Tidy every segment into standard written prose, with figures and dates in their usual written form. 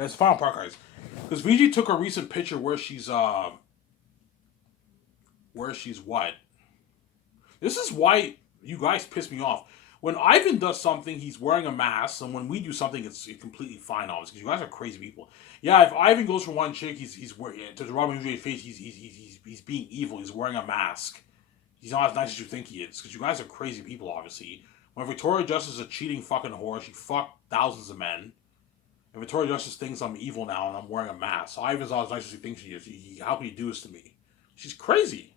That's the final part, guys. Because VG took a recent picture where she's what? This is why you guys piss me off. When Ivan does something, he's wearing a mask, and when we do something, it's completely fine, obviously, because you guys are crazy people. Yeah, if Ivan goes for one chick, he's wearing to Robin Hood's face, he's being evil. He's wearing a mask. He's not as nice as you think he is, because you guys are crazy people, obviously. When Victoria Justice is a cheating fucking whore, she fucked thousands of men. And Victoria Justice thinks I'm evil now, and I'm wearing a mask. So Ivan's not as nice as you think she is. How can you do this to me? She's crazy.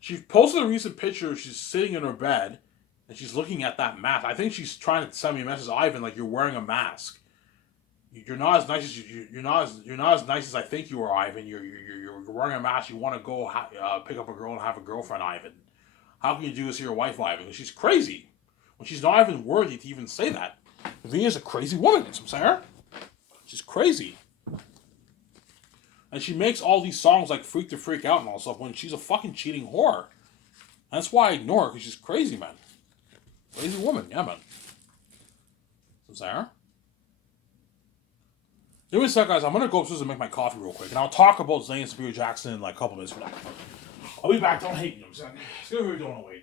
She posted a recent picture. She's sitting in her bed, and she's looking at that mask. I think she's trying to send me a message, Ivan, like you're wearing a mask. You're not as nice as you're not as nice as I think you are, Ivan. You're wearing a mask. You want to go pick up a girl and have a girlfriend, Ivan. How can you do this to your wife, Ivan? She's crazy. When she's not even worthy to even say that. Vivia's a crazy woman. You know what I'm saying? She's crazy. And she makes all these songs like Freak to Freak Out and all stuff when she's a fucking cheating whore. And that's why I ignore her, because she's crazy, man. Crazy woman, yeah, man. So, Sarah? Give me a sec, guys. I'm going to go upstairs and make my coffee real quick. And I'll talk about Zane and Superior Jackson in like a couple minutes from now. I'll be back. Don't hate me. I'm saying. Still here, don't wait.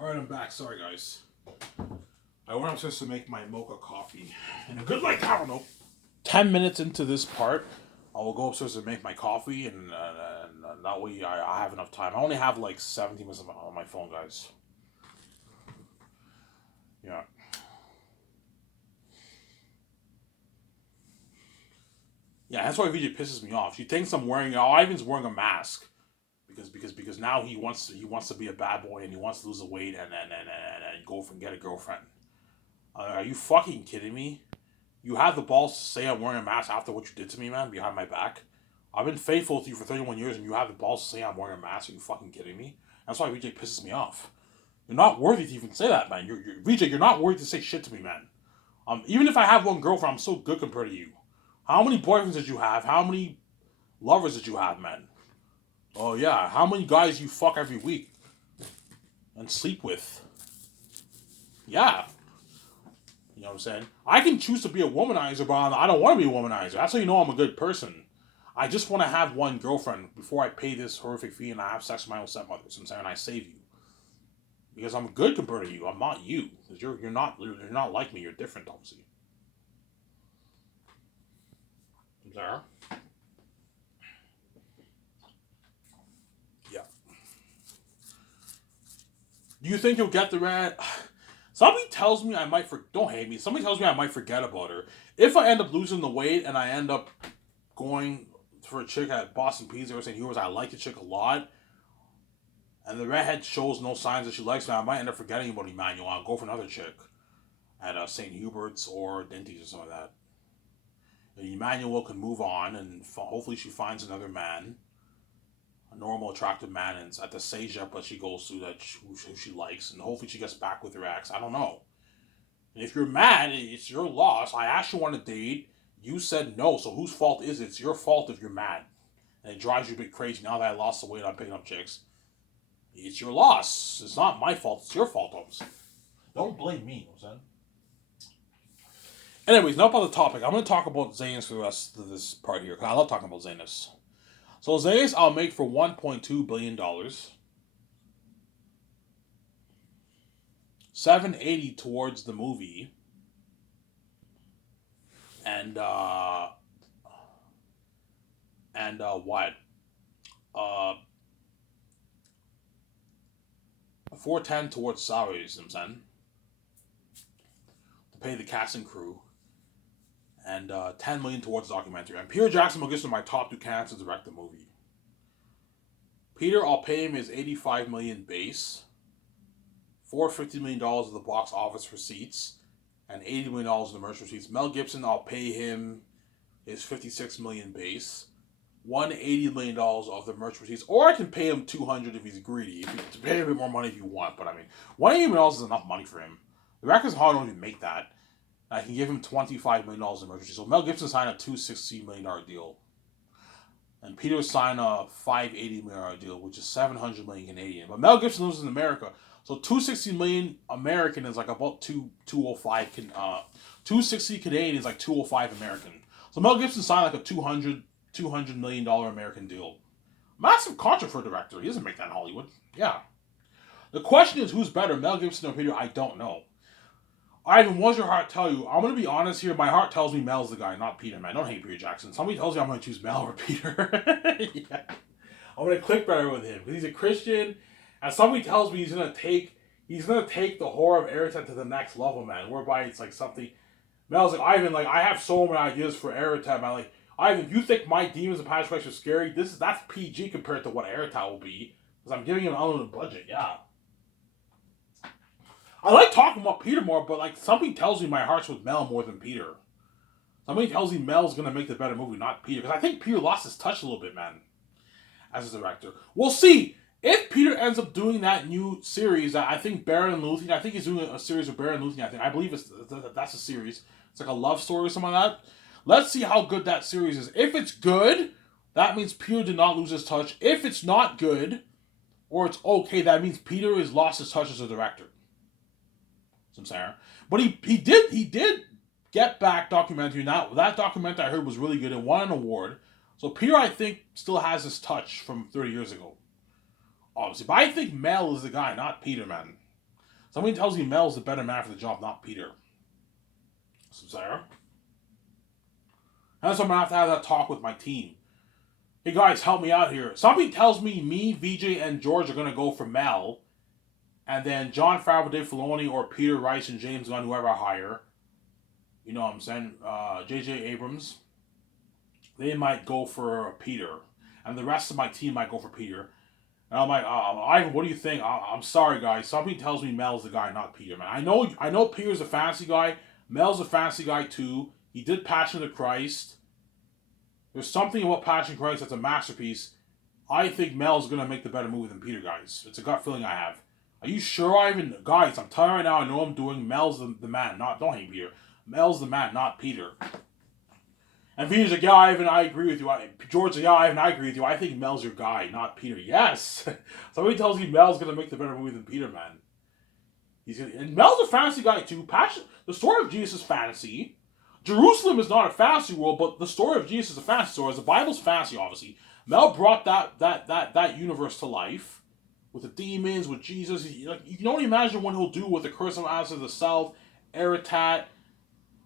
Alright, I'm back. Sorry, guys. I went upstairs to make my mocha coffee. And a good, like, I don't know, 10 minutes into this part, I will go upstairs and make my coffee, and that way I have enough time. I only have like 17 minutes on my phone, guys. Yeah. Yeah, that's why VJ pisses me off. She thinks I'm wearing. Oh, Ivan's wearing a mask because now he wants to be a bad boy and he wants to lose the weight and go and get a girlfriend. Are you fucking kidding me? You have the balls to say I'm wearing a mask after what you did to me, man, behind my back. I've been faithful to you for 31 years, and you have the balls to say I'm wearing a mask. Are you fucking kidding me? That's why VJ pisses me off. You're not worthy to even say that, man. VJ. You're not worthy to say shit to me, man. Even if I have one girlfriend, I'm so good compared to you. How many boyfriends did you have? How many lovers did you have, man? Oh yeah, how many guys you fuck every week and sleep with? Yeah, you know what I'm saying? I can choose to be a womanizer, but I don't want to be a womanizer. That's how you know I'm a good person. I just want to have one girlfriend before I pay this horrific fee and I have sex with my own stepmother. So I'm saying I save you because I'm good compared to you. I'm not you because you're not like me. You're different, obviously. There. Yeah. Do you think you'll get the rat? Somebody tells me I might don't hate me. Somebody tells me I might forget about her if I end up losing the weight and I end up going for a chick at Boston Pizza. Or saying, "Yours, I like the chick a lot." And the redhead shows no signs that she likes me. I might end up forgetting about Emmanuel. I'll go for another chick at St. Hubert's or Dinty's or something like that. And Emmanuel can move on, and hopefully she finds another man, a normal, attractive man, and at the Seja, but she goes to that who she likes, and hopefully she gets back with her ex. I don't know. And if you're mad, it's your loss. I asked you on a date. You said no, so whose fault is it? It's your fault if you're mad. And it drives you a bit crazy now that I lost the weight on picking up chicks. It's your loss. It's not my fault. It's your fault, Holmes. Don't blame me, you know what I'm saying? Anyways, enough about the topic. I'm going to talk about Zaynus for the rest of this part here, because I love talking about Zaynus. So Zaynus I'll make for $1.2 billion. $780 towards the movie. And what? $410 towards salaries, you know what I'm saying? To pay the cast and crew. And $10 million towards the documentary. And Peter Jackson will get to my top 2 candidates to direct the movie. Peter, I'll pay him his $85 million base, $450 million of the box office receipts, and $80 million of the merch receipts. Mel Gibson, I'll pay him his $56 million base, $180 million of the merch receipts, or I can pay him $200 if he's greedy. To pay him a bit more money if you want, but I mean, $180 million is enough money for him. The Records Hall don't even make that. I can give him $25 million in merch receipts. So Mel Gibson signed a $260 million deal. And Peter signed a $580 million deal, which is $700 million Canadian. But Mel Gibson lives in America. So $260 million American is like about $205. $260 Canadian is like $205 American. So Mel Gibson signed like a $200 million American deal. Massive contract for a director. He doesn't make that in Hollywood. Yeah. The question is, who's better, Mel Gibson or Peter? I don't know. Ivan, what does your heart tell you? I'm going to be honest here. My heart tells me Mel's the guy, not Peter, man. Don't hate Peter Jackson. Somebody tells me I'm going to choose Mel over Peter. Yeah. I'm going to click better with him because he's a Christian. And somebody tells me he's going to take the horror of Eretat to the next level, man. Whereby it's like something. Mel's like, Ivan, like, I have so many ideas for Eretat, man. Like, Ivan, if you think my Demons of Passion Christ are scary, that's PG compared to what Eretat will be. Because I'm giving him an unlimited budget, yeah. I like talking about Peter more, but like something tells me my heart's with Mel more than Peter. Somebody tells me Mel's gonna make the better movie, not Peter. Because I think Peter lost his touch a little bit, man, as a director. We'll see. If Peter ends up doing that new series, I think Baron Luthien, I think he's doing a series with Baron Luthien, I believe that's a series. It's like a love story or something like that. Let's see how good that series is. If it's good, that means Peter did not lose his touch. If it's not good, or it's okay, that means Peter has lost his touch as a director. But he did get back documentary. Now that documentary I heard was really good and won an award. So Peter, I think, still has his touch from 30 years ago. Obviously. But I think Mel is the guy, not Peter, man. Somebody tells me Mel's the better man for the job, not Peter. Sincere. And so I'm going to have that talk with my team. Hey guys, help me out here. Somebody tells me, VJ, and George are going to go for Mel. And then Jon Favreau, Dave Filoni, or Peter Rice and James Gunn, whoever I hire. You know what I'm saying? J.J. Abrams. They might go for Peter. And the rest of my team might go for Peter. And I'm like, Ivan, what do you think? I'm sorry, guys. Somebody tells me Mel's the guy, not Peter, man. I know Peter's a fantasy guy. Mel's a fantasy guy, too. He did Passion of the Christ. There's something about Passion of the Christ that's a masterpiece. I think Mel's going to make the better movie than Peter, guys. It's a gut feeling I have. Are you sure, Ivan? Guys, I'm telling you right now, I know I'm doing Mel's the man. Don't hate Peter. Mel's the man, not Peter. And Peter's like, yeah, Ivan, I agree with you. George's like, yeah, Ivan, I agree with you. I think Mel's your guy, not Peter. Yes. Somebody tells me Mel's going to make the better movie than Peter, man. And Mel's a fantasy guy, too. The story of Jesus is fantasy. Jerusalem is not a fantasy world, but the story of Jesus is a fantasy story. The Bible's fantasy, obviously. Mel brought that universe to life. With the demons, with Jesus. You can only imagine what he'll do with the Curse of Ashes of the South, Eretat.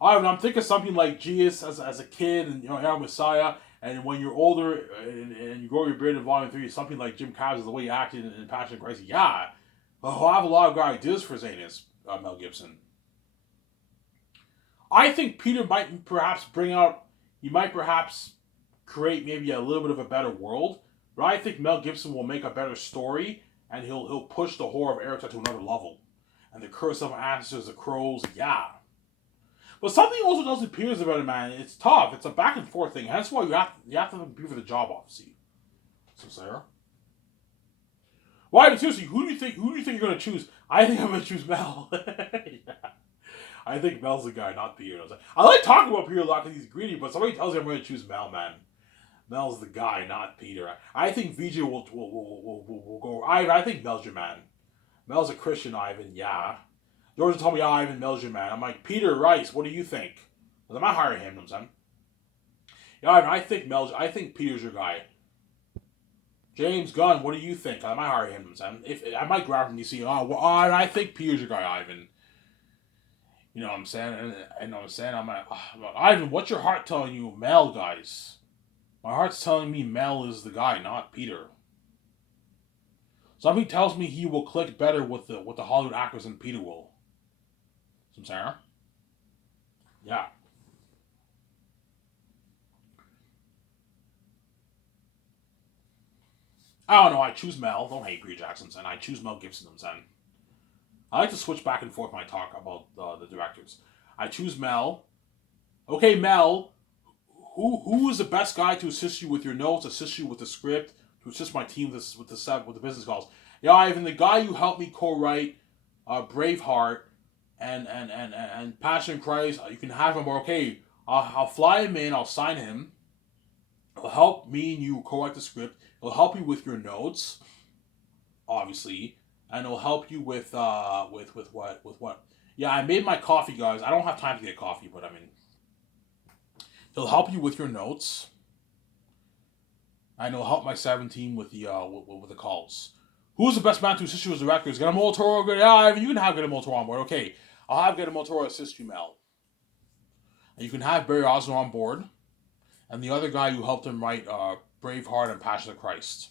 I'm thinking something like Jesus as a kid, and Our Messiah, and when you're older and you grow your beard in Volume 3, something like Jim Caviezel, the way he acted in Passion of Christ. Yeah. I'll have a lot of good ideas for Zaynus, Mel Gibson. I think Peter might perhaps create maybe a little bit of a better world. But I think Mel Gibson will make a better story, and he'll push the horror of Eritrea to another level. And the Curse of Ancestors, the Crows, yeah. But something also doesn't appear about it, man. It's tough. It's a back and forth thing. That's why you have to be for the job, obviously. So Sarah. Why? But seriously, who do you think you're gonna choose? I think I'm gonna choose Mel. Yeah. I think Mel's the guy, not Peter. I like talking about Peter a lot because he's greedy, but somebody tells me I'm gonna choose Mel, man. Mel's the guy, not Peter. I think VJ will go. I think Mel's your man. Mel's a Christian, Ivan. Yeah. George told me, Ivan, Mel's your man. I'm like, Peter Rice, what do you think? Because I'm not hiring him, I'm saying. Yeah, Ivan, I think Peter's your guy. James Gunn, what do you think? I might hire him, I'm saying. If I might grab him, you see, I think Peter's your guy, Ivan. You know what I'm saying? And I'm saying, I'm like, Ivan, what's your heart telling you? Mel, guys. My heart's telling me Mel is the guy, not Peter. Something tells me he will click better with the Hollywood actors than Peter will. Some Sarah? Yeah. I don't know. I choose Mel. Don't hate Brie Jackson, and I choose Mel Gibson, son. I like to switch back and forth when I talk about the directors. I choose Mel. Okay, Mel. Who is the best guy to assist you with your notes, assist you with the script, to assist my team with the business calls? Yeah, Ivan, the guy who helped me co-write Braveheart and Passion Christ, you can have him. Or okay, I'll fly him in. I'll sign him. It'll help me and you co-write the script. It'll help you with your notes, obviously, and it'll help you with what? Yeah, I made my coffee, guys. I don't have time to get coffee, but I mean, it'll help you with your notes, and it'll help my 17 with the calls. Who's the best man to assist you as directors? Guillermo del Toro. Yeah, you can have Guillermo del Toro on board. Okay, I'll have Guillermo del Toro assist you, Mel. And you can have Barry Osler on board, and the other guy who helped him write Braveheart and Passion of Christ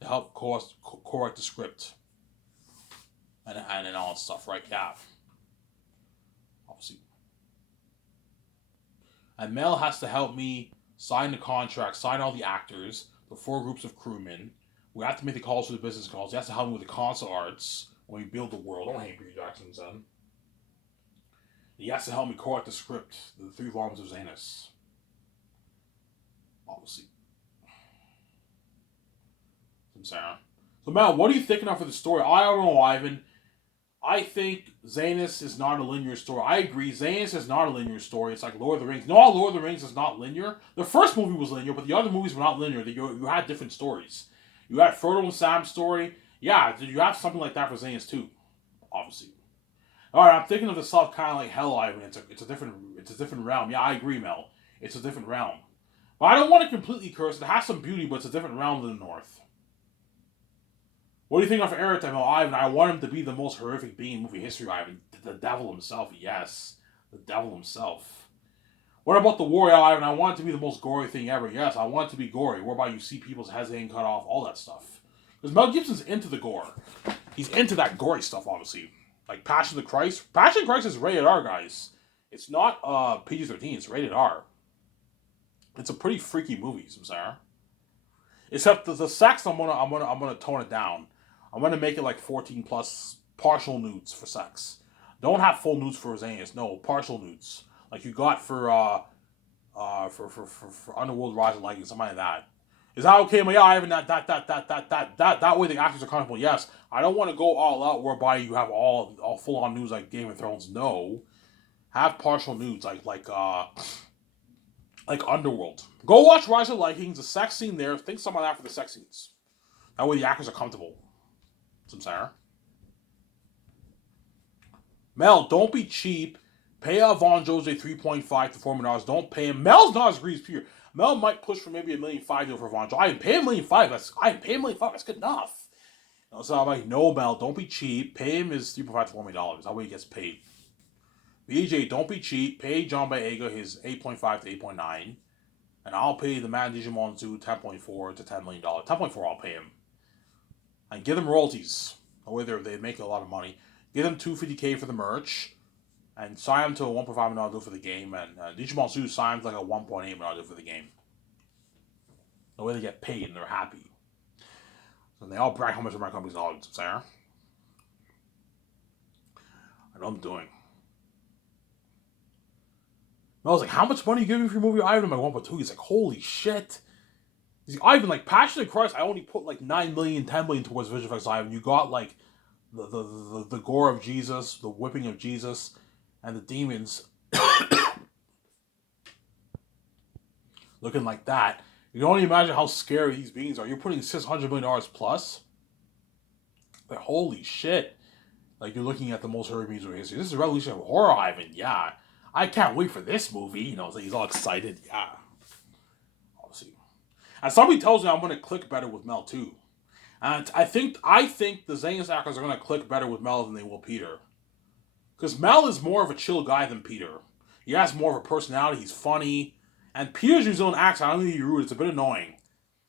to help correct the script and all that stuff, right? Yeah. Obviously. And Mel has to help me sign the contract, sign all the actors, the 4 groups of crewmen. We have to make the calls for the business calls. He has to help me with the console arts when we build the world. Don't hate Peter Jackson, son. He has to help me correct the script, the 3 volumes of Zanus. Obviously. Sarah. So, Mel, what are you thinking of for the story? I don't know, Ivan. I think Zanus is not a linear story. I agree. Zanus is not a linear story. It's like Lord of the Rings. No, Lord of the Rings is not linear. The first movie was linear, but the other movies were not linear. You had different stories. You had Frodo and Sam's story. Yeah, you have something like that for Zanus too, obviously. All right, I'm thinking of the stuff kind of like Hell, Ivan. It's a different realm. Yeah, I agree, Mel. It's a different realm. But I don't want to completely curse. It has some beauty, but it's a different realm than the North. What do you think of Eritrea, Ivan? I want him to be the most horrific being in movie history, Ivan. The devil himself, yes. The devil himself. What about the warrior, Ivan? I want it to be the most gory thing ever. Yes, I want it to be gory. Whereby you see people's heads getting cut off, all that stuff. Because Mel Gibson's into the gore. He's into that gory stuff, obviously. Like Passion of the Christ. Passion of the Christ is rated R, guys. It's not PG-13. It's rated R. It's a pretty freaky movie, Samsara. Except the sex, I'm gonna tone it down. I'm gonna make it like 14 plus partial nudes for sex. Don't have full nudes for Zanus. No, partial nudes. Like you got for Underworld Rise of Liking, something like that. Is that okay? Yeah, I haven't that way the actors are comfortable. Yes. I don't want to go all out whereby you have all full on nudes like Game of Thrones. No. Have partial nudes like Underworld. Go watch Rise of Likings, the sex scene there. Think something like that for the sex scenes. That way the actors are comfortable. Samsara. Mel, don't be cheap. Pay Von Jose $3.5 to $4 million. Don't pay him. Mel's not as greedy as Peter. Mel might push for maybe $1.5 million deal for Von Jose. I can pay him $1.5 million. That's good enough. So I'm like, no, Mel, don't be cheap. Pay him his $3.5 to $4 million. That way he gets paid. BJ, don't be cheap. Pay John Boyega his $8.5 to $8.9. And I'll pay the man Digimon Zoo $10.4 to $10 million. $10.4 I'll pay him. And give them royalties. Whether they make a lot of money. Give them $250K for the merch. And sign them to a $1.5 million deal for the game. And Digimon Zoo signs like a $1.8 million deal for the game. The way they get paid and they're happy. And they all brag how much my company's knowledge, Sarah. I know I'm doing. And I was like, how much money are you giving me for your movie Ivan? I'm like, 1.2. He's like, holy shit. He's like, Ivan, like, Passion of Christ, I only put like 9 million, 10 million towards visual effects, Ivan. You got like the gore of Jesus, the whipping of Jesus, and the demons looking like that. You can only imagine how scary these beings are. You're putting $600 million plus? Like, holy shit. Like, you're looking at the most horror movies in history. This is a revolution of horror, Ivan. Yeah. I can't wait for this movie. You know, so he's all excited. Yeah. Obviously. And somebody tells me I'm going to click better with Mel, too. And I think the Zangief actors are going to click better with Mel than they will Peter. Because Mel is more of a chill guy than Peter. He has more of a personality. He's funny. And Peter's New Zealand accent, I don't think he's rude. It's a bit annoying.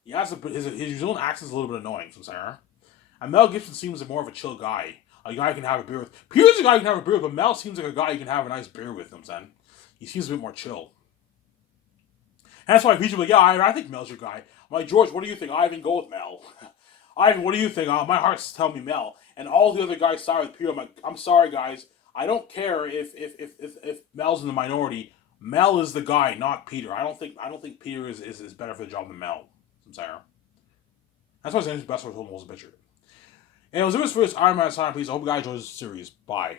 He has his New Zealand accent's a little bit annoying, from Sarah. And Mel Gibson seems like more of a chill guy. A guy you can have a beer with. Peter's a guy you can have a beer with, but Mel seems like a guy you can have a nice beer with, son. He seems a bit more chill. And that's why people are like, yeah, I think Mel's your guy. I'm like, George, what do you think? Ivan, go with Mel. Ivan, what do you think? My heart's telling me Mel. And all the other guys side with Peter. I'm like, I'm sorry, guys. I don't care if Mel's in the minority. Mel is the guy, not Peter. I don't think Peter is better for the job than Mel. I'm sorry. That's why Zangief's best for the most picture. And it was this for this Iron Man sign, please. I hope you guys enjoyed this series. Bye.